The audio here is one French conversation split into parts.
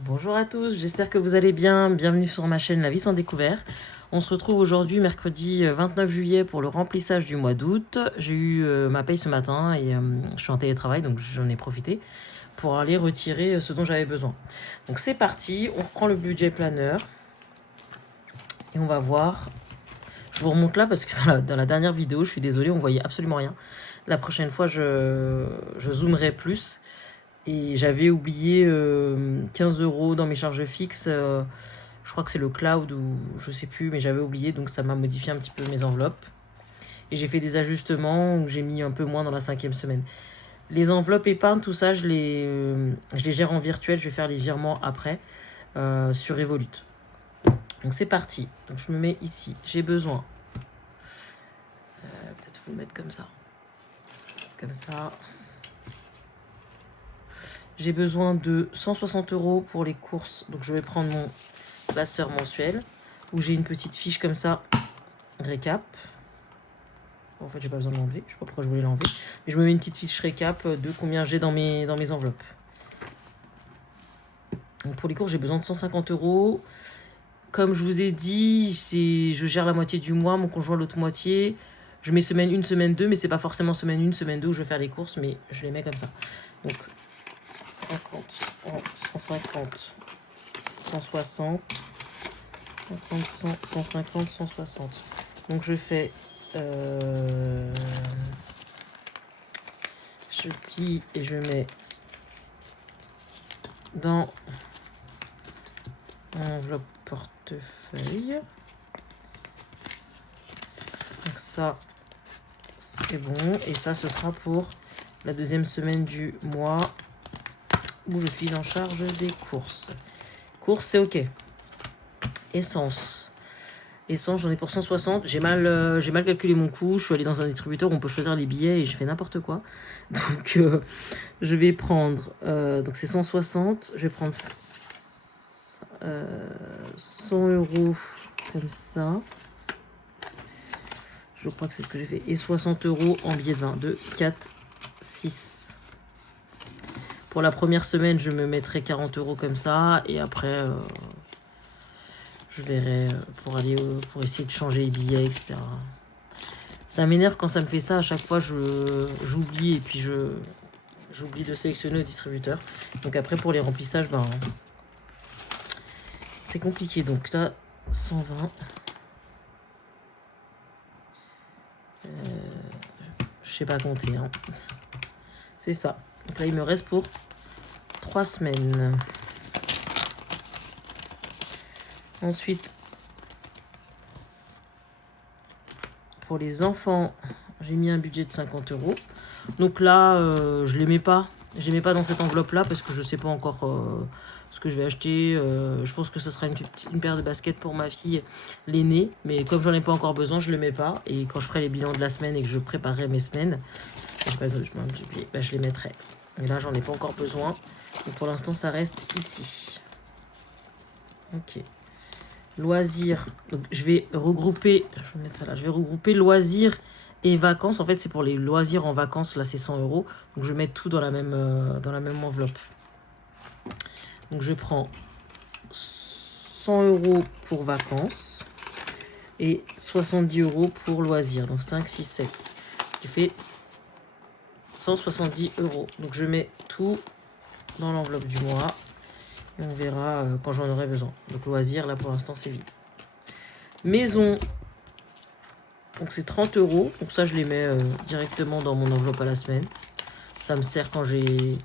Bonjour à tous, j'espère que vous allez bien. Bienvenue sur ma chaîne La Vie sans découvert. On se retrouve aujourd'hui, mercredi 29 juillet, pour le remplissage du mois d'août. J'ai eu ma paye ce matin et je suis en télétravail, donc j'en ai profité pour aller retirer ce dont j'avais besoin. Donc c'est parti, on reprend le budget planeur et on va voir. Je vous remonte là parce que dans la dernière vidéo, je suis désolée, on voyait absolument rien. La prochaine fois, je zoomerai plus. Et j'avais oublié 15 euros dans mes charges fixes. Je crois que c'est le cloud ou je sais plus, mais j'avais oublié, donc ça m'a modifié un petit peu mes enveloppes. Et j'ai fait des ajustements où j'ai mis un peu moins dans la 5e semaine. Les enveloppes épargne, tout ça, je les gère en virtuel. Je vais faire les virements après sur Revolut. Donc c'est parti. Donc je me mets ici. J'ai besoin. Peut-être vous le mettre comme ça. Comme ça. J'ai besoin de 160 euros pour les courses. Donc je vais prendre mon classeur mensuel où j'ai une petite fiche comme ça, récap. Bon, en fait, j'ai pas besoin de l'enlever. Je sais pas pourquoi je voulais l'enlever. Mais je me mets une petite fiche récap de combien j'ai dans mes enveloppes. Donc pour les courses, j'ai besoin de 150 euros. Comme je vous ai dit, je gère la moitié du mois, mon conjoint l'autre moitié. Je mets semaine 1, semaine 2, mais c'est pas forcément semaine 1, semaine 2 où je vais faire les courses, mais je les mets comme ça. Donc 50, 150, 160, 50, 100, 150, 160. Donc je fais... je plie et je mets dans mon enveloppe portefeuille. Donc ça, c'est bon. Et ça, ce sera pour la 2e semaine du mois où je suis en charge des courses. Courses, c'est OK. Essence. Essence, j'en ai pour 160. J'ai mal calculé mon coût. Je suis allée dans un distributeur où on peut choisir les billets et j'ai fait n'importe quoi. Donc, je vais prendre... donc, c'est 160. Je vais prendre 100 euros comme ça. Je crois que c'est ce que j'ai fait. Et 60 euros en billets de vin. 2, 4, 6. Pour la première semaine, je me mettrai 40 euros comme ça. Et après... je verrai pour essayer de changer les billets, etc. Ça m'énerve quand ça me fait ça. À chaque fois, j'oublie et puis j'oublie de sélectionner le distributeur. Donc après, pour les remplissages, ben, c'est compliqué. Donc là, 120. Je sais pas compter. Hein. C'est ça. Donc là, il me reste pour 3 semaines. Ensuite, pour les enfants, j'ai mis un budget de 50 euros. Donc là, je les mets pas. Je les mets pas dans cette enveloppe-là parce que je sais pas encore ce que je vais acheter. Je pense que ce sera une paire de baskets pour ma fille, l'aînée. Mais comme j'en ai pas encore besoin, je les mets pas. Et quand je ferai les bilans de la semaine et que je préparerai mes semaines, je les mettrai. Et là, j'en ai pas encore besoin. Donc pour l'instant, ça reste ici. Ok. Loisirs. Donc je vais regrouper. Je vais mettre ça là. Je vais regrouper loisirs et vacances. En fait, c'est pour les loisirs en vacances. Là, c'est 100 euros. Donc je vais mettre tout dans la même enveloppe. Donc je prends 100 euros pour vacances et 70 euros pour loisirs. Donc 5, 6, 7. Qui fait 170 euros. Donc je mets tout dans l'enveloppe du mois. Et on verra quand j'en aurai besoin. Donc loisirs, là pour l'instant, c'est vide. Maison. Donc c'est 30 euros. Donc ça, je les mets directement dans mon enveloppe à la semaine. Ça me sert quand j'ai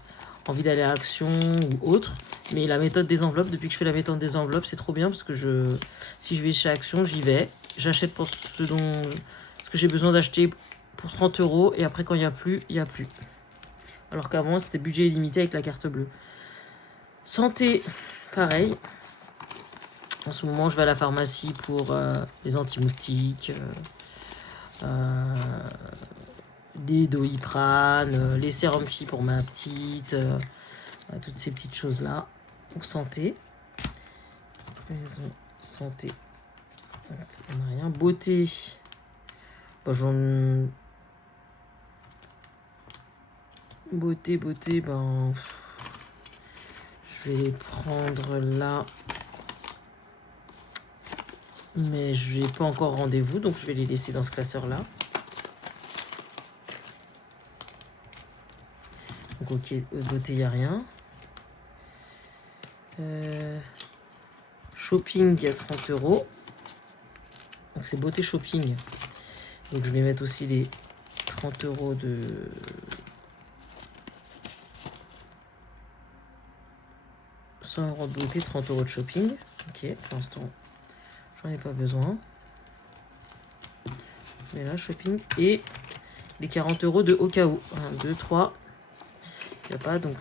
envie d'aller à Action ou autre. Mais la méthode des enveloppes, depuis que je fais la méthode des enveloppes, c'est trop bien parce que si je vais chez Action, j'y vais. J'achète pour ce que j'ai besoin d'acheter pour 30 euros. Et après, quand il n'y a plus, il n'y a plus. Alors qu'avant, c'était budget illimité avec la carte bleue. Santé, pareil. En ce moment, je vais à la pharmacie pour les anti-moustiques. Des Doliprane, les sérums filles pour ma petite, toutes ces petites choses là. Donc santé, maison, santé, on n'a rien. Beauté, bah, beauté, ben Je vais les prendre là. Mais je n'ai pas encore rendez-vous, donc je vais les laisser dans ce classeur-là. Donc ok, beauté, il n'y a rien. Shopping, il y a 30 euros. Donc c'est beauté shopping. Donc je vais mettre aussi les 30 euros de... 100 euros de beauté, 30 euros de shopping. Ok, pour l'instant, j'en ai pas besoin. Je mets là, shopping. Et les 40 euros de au cas où. 1, 2, 3. Il n'y a pas, donc...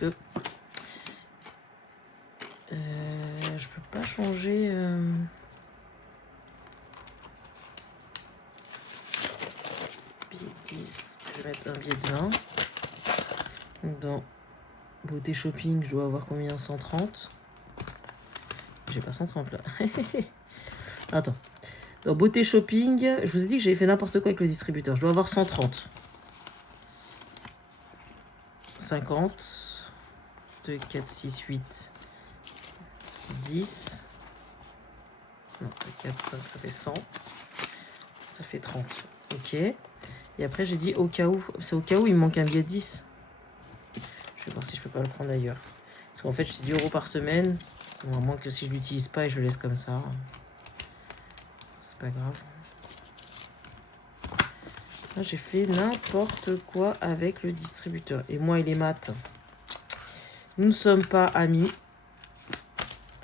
je peux pas changer... Billet de 10. Je vais mettre un billet de 20. Donc dans beauté shopping, je dois avoir combien? 130. J'ai pas 130 là. Attends. Dans beauté shopping, je vous ai dit que j'avais fait n'importe quoi avec le distributeur. Je dois avoir 130. 50. 2, 4, 6, 8. 10. Non, 4, 5, ça fait 100. Ça fait 30. Ok. Et après, j'ai dit au cas où. C'est au cas où il me manque un billet de 10. Je vais voir si je peux pas le prendre ailleurs. Parce qu'en fait, c'est 10 euros par semaine. Bon, à moins que si je l'utilise pas et je le laisse comme ça. C'est pas grave. Là, j'ai fait n'importe quoi avec le distributeur. Et moi et les maths, nous ne sommes pas amis.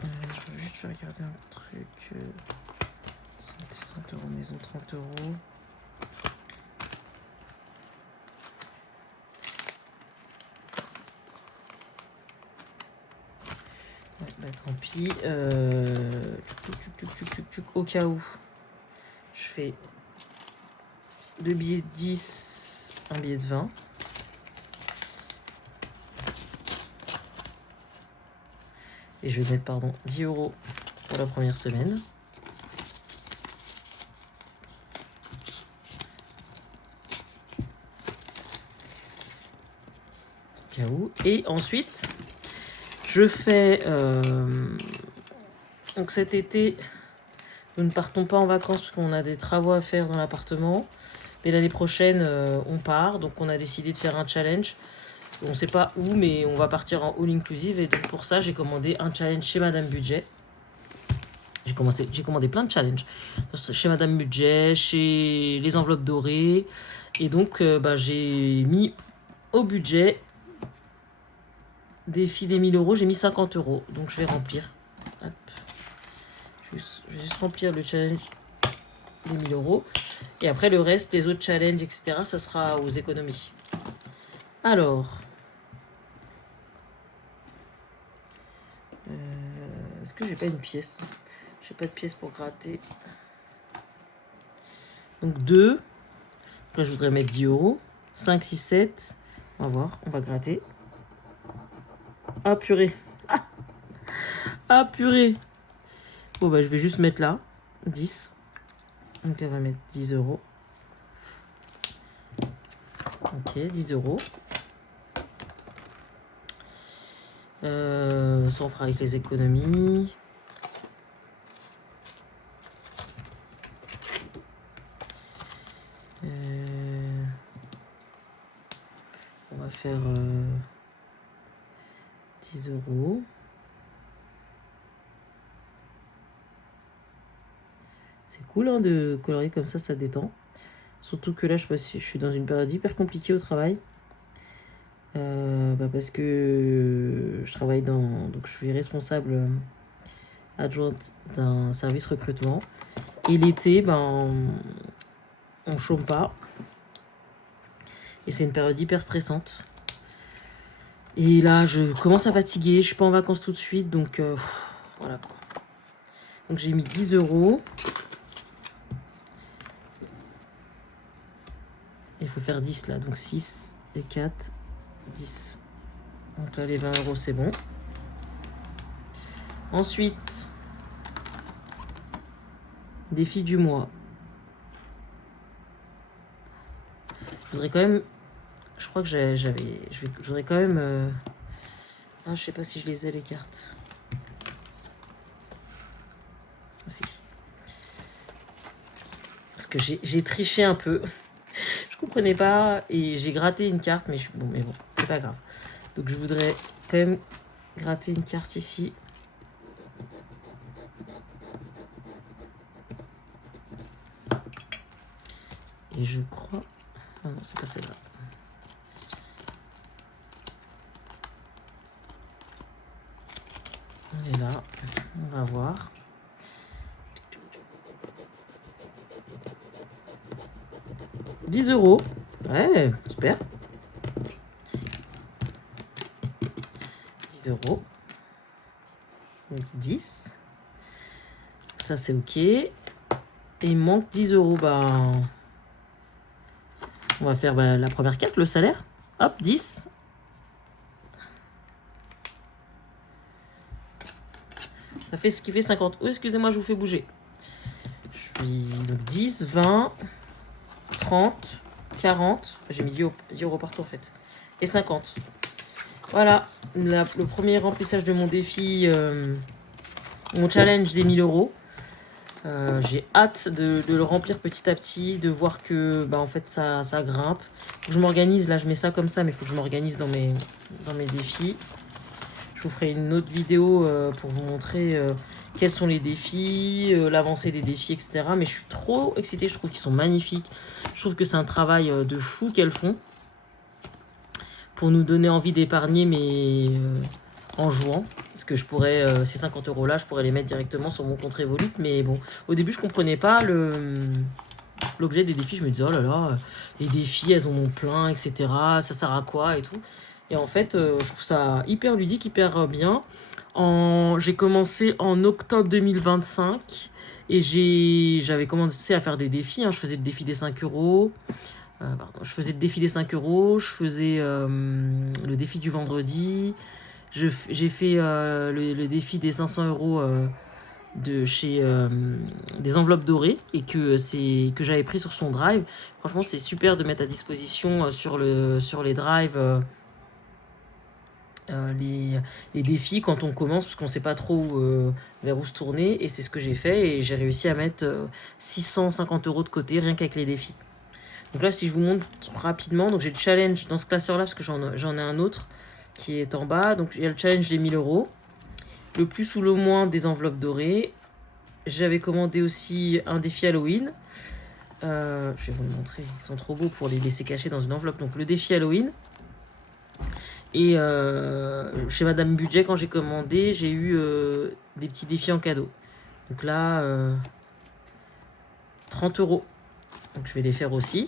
Je veux juste regarder un truc. 30 euros maison, 30 euros. Ouais, bah tant pis. Au cas où, je fais 2 billets de 10, un billet de 20. Et je vais mettre, pardon, 10 euros pour la première semaine. Au cas où. Et ensuite, je fais... donc cet été, nous ne partons pas en vacances parce qu'on a des travaux à faire dans l'appartement. Mais l'année prochaine, on part. Donc on a décidé de faire un challenge. On ne sait pas où, mais on va partir en all inclusive. Et donc pour ça, j'ai commandé un challenge chez Madame Budget. J'ai commandé plein de challenges. Chez Madame Budget, chez les enveloppes dorées. Et donc j'ai mis au budget défi des 1000 euros. J'ai mis 50 euros. Donc je vais remplir. Hop. Je vais juste remplir le challenge des 1000 euros. Et après le reste, les autres challenges, etc., ça sera aux économies. Alors... est-ce que j'ai pas une pièce? J'ai pas de pièce pour gratter. Donc 2. Là, je voudrais mettre 10 euros. 5, 6, 7. On va voir. On va gratter. Ah, purée. Ah, purée. Bon, bah, je vais juste mettre là. 10. Donc, elle va mettre 10 euros. Ok, 10 euros. Ça, on fera avec les économies. On va faire 10 euros. C'est cool hein, de colorier comme ça détend. Surtout que là, je suis dans une période hyper compliquée au travail. Parce que je travaille donc je suis responsable adjointe d'un service recrutement. Et l'été, on chôme pas. Et c'est une période hyper stressante. Et là, je commence à fatiguer. Je suis pas en vacances tout de suite, donc voilà. Donc j'ai mis 10 euros. Il faut faire 10 là, donc 6 et 4, 10. Donc là, les 20 euros, c'est bon. Ensuite, défi du mois. Je voudrais quand même... Je crois que je voudrais quand même Ah, je sais pas si je les ai, les cartes. Si. Parce que j'ai triché un peu. Je comprenais pas et j'ai gratté une carte, mais bon, c'est pas grave. Donc je voudrais quand même gratter une carte ici. Et je crois... Ah non, c'est pas celle-là. On est là. On va voir. « 10 €. Ouais, super. 10 €. Donc 10. Ça, c'est OK. Et il manque 10 €. Bah, on va faire la première carte, le salaire. Hop, 10. Ça fait ce qui fait 50. Oh, excusez-moi, je vous fais bouger. Je suis donc 10, 20, 30, 40. J'ai mis 10 € partout en fait. Et 50. Voilà, le premier remplissage de mon défi, mon challenge des 1000 €. J'ai hâte de le remplir petit à petit, de voir que en fait ça grimpe. Faut que je m'organise, là je mets ça comme ça, mais il faut que je m'organise dans mes défis. Je vous ferai une autre vidéo pour vous montrer quels sont les défis, l'avancée des défis, etc. Mais je suis trop excitée, je trouve qu'ils sont magnifiques. Je trouve que c'est un travail de fou qu'elles font pour nous donner envie d'épargner, mais en jouant. Parce que je pourrais, ces 50 € là, je pourrais les mettre directement sur mon compte Revolut. Mais bon, au début, je comprenais pas l'objet des défis. Je me disais, oh là là, les défis, elles en ont plein, etc. Ça sert à quoi et tout. Et en fait, je trouve ça hyper ludique, hyper bien. J'ai commencé en octobre 2025 et j'avais commencé à faire des défis. Je faisais le défi des 5 €. Je faisais le défi des 5 €. Je faisais le défi du vendredi. J'ai fait le défi des 500 € de chez des enveloppes dorées et que j'avais pris sur son drive. Franchement, c'est super de mettre à disposition sur les drives les défis quand on commence, parce qu'on ne sait pas trop vers où se tourner. Et c'est ce que j'ai fait et j'ai réussi à mettre 650 € de côté rien qu'avec les défis. Donc là, si je vous montre rapidement, donc j'ai le challenge dans ce classeur-là, parce que j'en ai un autre qui est en bas. Donc il y a le challenge des 1000 €. Le plus ou le moins des enveloppes dorées. J'avais commandé aussi un défi Halloween. Je vais vous le montrer. Ils sont trop beaux pour les laisser cacher dans une enveloppe. Donc le défi Halloween. Et chez Madame Budget, quand j'ai commandé, j'ai eu des petits défis en cadeau. Donc là, 30 €. Donc je vais les faire aussi.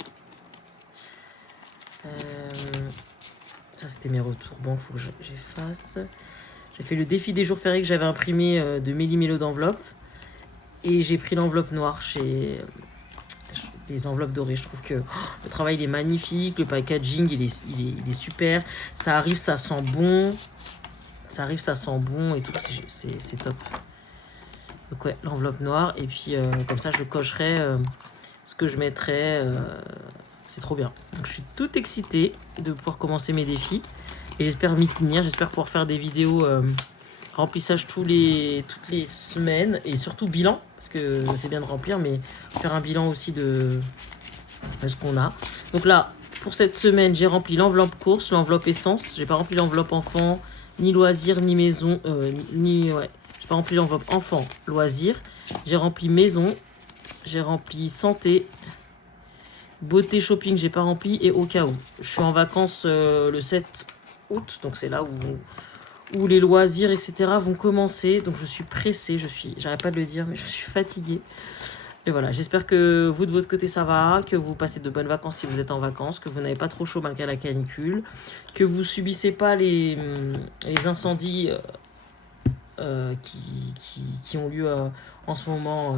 Ça, c'était mes retours banques, il faut que j'efface. J'ai fait le défi des jours fériés que j'avais imprimé de Méli-Mélo d'enveloppe. Et j'ai pris l'enveloppe noire chez les enveloppes dorées. Je trouve que le travail il est magnifique, le packaging il est super. Ça arrive, ça sent bon. Et tout, c'est top. Donc ouais, l'enveloppe noire. Et puis comme ça, je cocherai ce que je mettrai. C'est trop bien. Donc je suis toute excitée de pouvoir commencer mes défis. Et j'espère m'y tenir. J'espère pouvoir faire des vidéos remplissage toutes les semaines. Et surtout bilan. Parce que c'est bien de remplir. Mais faire un bilan aussi de ce qu'on a. Donc là, pour cette semaine, j'ai rempli l'enveloppe course, l'enveloppe essence. J'ai pas rempli l'enveloppe enfant, ni loisirs, ni maison. J'ai pas rempli l'enveloppe enfant, loisirs. J'ai rempli maison. J'ai rempli santé. Beauté shopping, j'ai pas rempli. Et au cas où. Je suis en vacances le 7 août. Donc c'est là où les loisirs, etc. vont commencer. Donc je suis pressée. J'arrête pas de le dire, mais je suis fatiguée. Et voilà, j'espère que vous, de votre côté, ça va, que vous passez de bonnes vacances si vous êtes en vacances, que vous n'avez pas trop chaud malgré la canicule, que vous subissez pas les incendies qui ont lieu en ce moment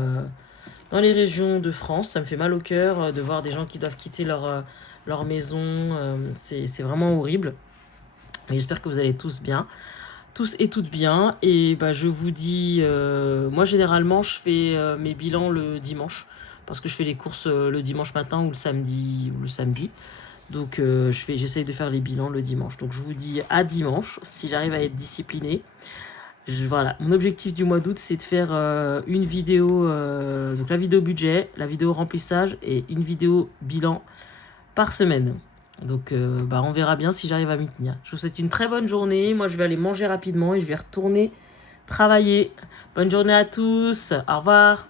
dans les régions de France. Ça me fait mal au cœur de voir des gens qui doivent quitter leur maison. C'est vraiment horrible. Mais j'espère que vous allez tous bien. Tous et toutes bien. Et je vous dis, moi généralement je fais mes bilans le dimanche parce que je fais les courses le dimanche matin ou le samedi. Donc j'essaye de faire les bilans le dimanche. Donc je vous dis à dimanche, si j'arrive à être disciplinée. Voilà, mon objectif du mois d'août, c'est de faire une vidéo, donc la vidéo budget, la vidéo remplissage et une vidéo bilan par semaine. Donc on verra bien si j'arrive à m'y tenir. Je vous souhaite une très bonne journée. Moi, je vais aller manger rapidement et je vais retourner travailler. Bonne journée à tous. Au revoir.